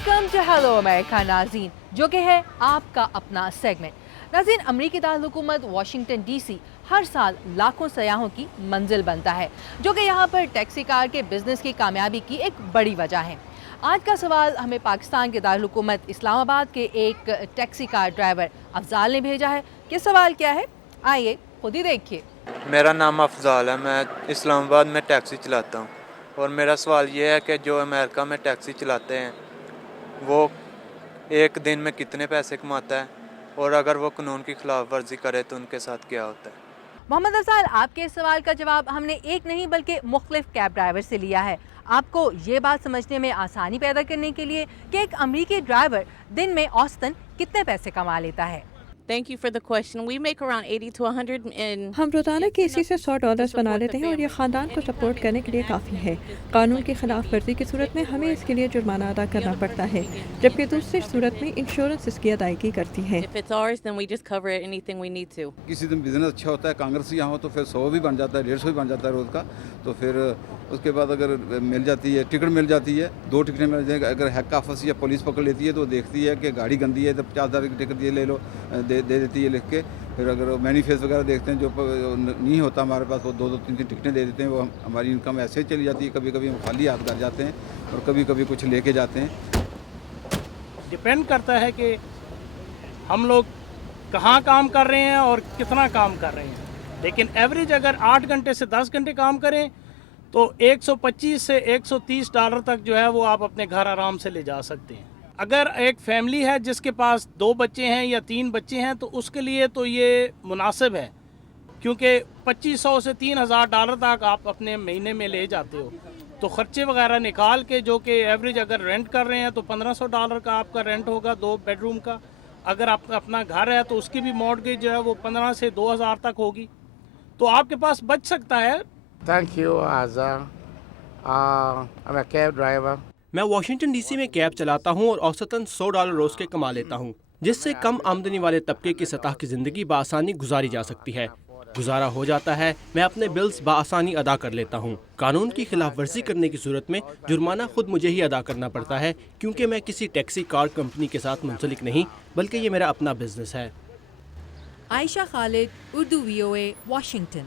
Welcome to hello امریکہ ناظرین، جو کہ ہے آپ کا اپنا سیگمنٹ۔ ناظرین، امریکی دارالحکومت واشنگٹن ڈی سی ہر سال لاکھوں سیاحوں کی منزل بنتا ہے، جو کہ یہاں پر ٹیکسی کار کے بزنس کی کامیابی کی ایک بڑی وجہ ہے۔ آج کا سوال ہمیں پاکستان کے دارالحکومت اسلام آباد کے ایک ٹیکسی کار ڈرائیور افضال نے بھیجا ہے۔ کہ سوال کیا ہے، آئیے خود ہی دیکھیے۔ میرا نام افضال ہے، میں اسلام آباد میں ٹیکسی چلاتا ہوں، اور میرا سوال یہ ہے کہ جو امریکہ میں ٹیکسی چلاتے ہیں وہ ایک دن میں کتنے پیسے کماتا ہے، اور اگر وہ قانون کی خلاف ورزی کرے تو ان کے ساتھ کیا ہوتا ہے؟ محمد افضال، آپ کے اس سوال کا جواب ہم نے ایک نہیں بلکہ مختلف کیب ڈرائیور سے لیا ہے، آپ کو یہ بات سمجھنے میں آسانی پیدا کرنے کے لیے کہ ایک امریکی ڈرائیور دن میں اوسطاً کتنے پیسے کما لیتا ہے۔ Thank you for the question. We make around 80 to 100 in ہم روزانہ کے اسی سے $100 بنا لیتے ہیں، اور یہ خاندان کو سپورٹ کرنے کے لیے کافی ہے۔ قانون کی خلاف ورزی کی صورت میں ہمیں اس کے لیے جرمانہ ادا کرنا پڑتا ہے، جبکہ دوسری صورت میں انشورنس اس کی ادائیگی کرتی ہے۔ If it's ours, then we just cover anything we need to. کسی دن بزنس اچھا ہوتا ہے، کانگریس یہاں ہو تو پھر 100 بھی بن جاتا ہے، 150 بھی بن جاتا ہے روز کا، تو پھر اس کے بعد اگر مل جاتی ہے ٹکٹ مل جاتی ہے، 2 ٹکٹیں مل جائیں، اگر ہیک آفس یا پولیس پکڑ لیتی ہے تو دیکھتی ہے کہ گاڑی گندی ہے تو 50,000 کی ٹکٹ یہ لے لو، دے دیتی ہے لکھ کے۔ پھر اگر مینیفیس وغیرہ دیکھتے ہیں جو نہیں ہوتا ہمارے پاس، وہ 2 3 ٹکٹیں دے دیتے ہیں، وہ ہماری انکم ایسے ہی چلی جاتی ہے۔ کبھی کبھی ہم خالی ہاتھ گھر جاتے ہیں اور کبھی کبھی کچھ لے کے جاتے ہیں۔ ڈپینڈ کرتا ہے کہ ہم لوگ کہاں کام کر رہے ہیں اور کتنا کام کر رہے ہیں، لیکن ایوریج اگر 8 گھنٹے سے 10 گھنٹے کام کریں تو $125 سے $130 تک جو ہے وہ آپ اپنے گھر آرام سے لے جا سکتے ہیں۔ اگر ایک فیملی ہے جس کے پاس 2 بچے ہیں یا 3 بچے ہیں تو اس کے لیے تو یہ مناسب ہے، کیونکہ $2,500 سے $3,000 تک آپ اپنے مہینے میں لے جاتے ہو، تو خرچے وغیرہ نکال کے جو کہ ایوریج اگر رینٹ کر رہے ہیں تو $1,500 کا آپ کا رینٹ ہوگا 2 بیڈ روم کا۔ اگر آپ اپنا گھر ہے تو اس کی بھی مورٹگیج جو ہے وہ 15 سے 2,000 تک ہوگی، تو آپ کے پاس بچ سکتا ہے۔ Thank you, Azhar. I'm a cab driver. میں واشنگٹن ڈی سی میں کیب چلاتا ہوں اور اوسطاً $100 روز کے کما لیتا ہوں، جس سے کم آمدنی والے طبقے کی سطح کی زندگی بآسانی گزاری جا سکتی ہے۔ گزارا ہو جاتا ہے، میں اپنے بلز بآسانی ادا کر لیتا ہوں۔ قانون کی خلاف ورزی کرنے کی صورت میں جرمانہ خود مجھے ہی ادا کرنا پڑتا ہے، کیونکہ میں کسی ٹیکسی کار کمپنی کے ساتھ منسلک نہیں، بلکہ یہ میرا اپنا بزنس ہے۔ عائشہ خالد، اردو VOA، واشنگٹن۔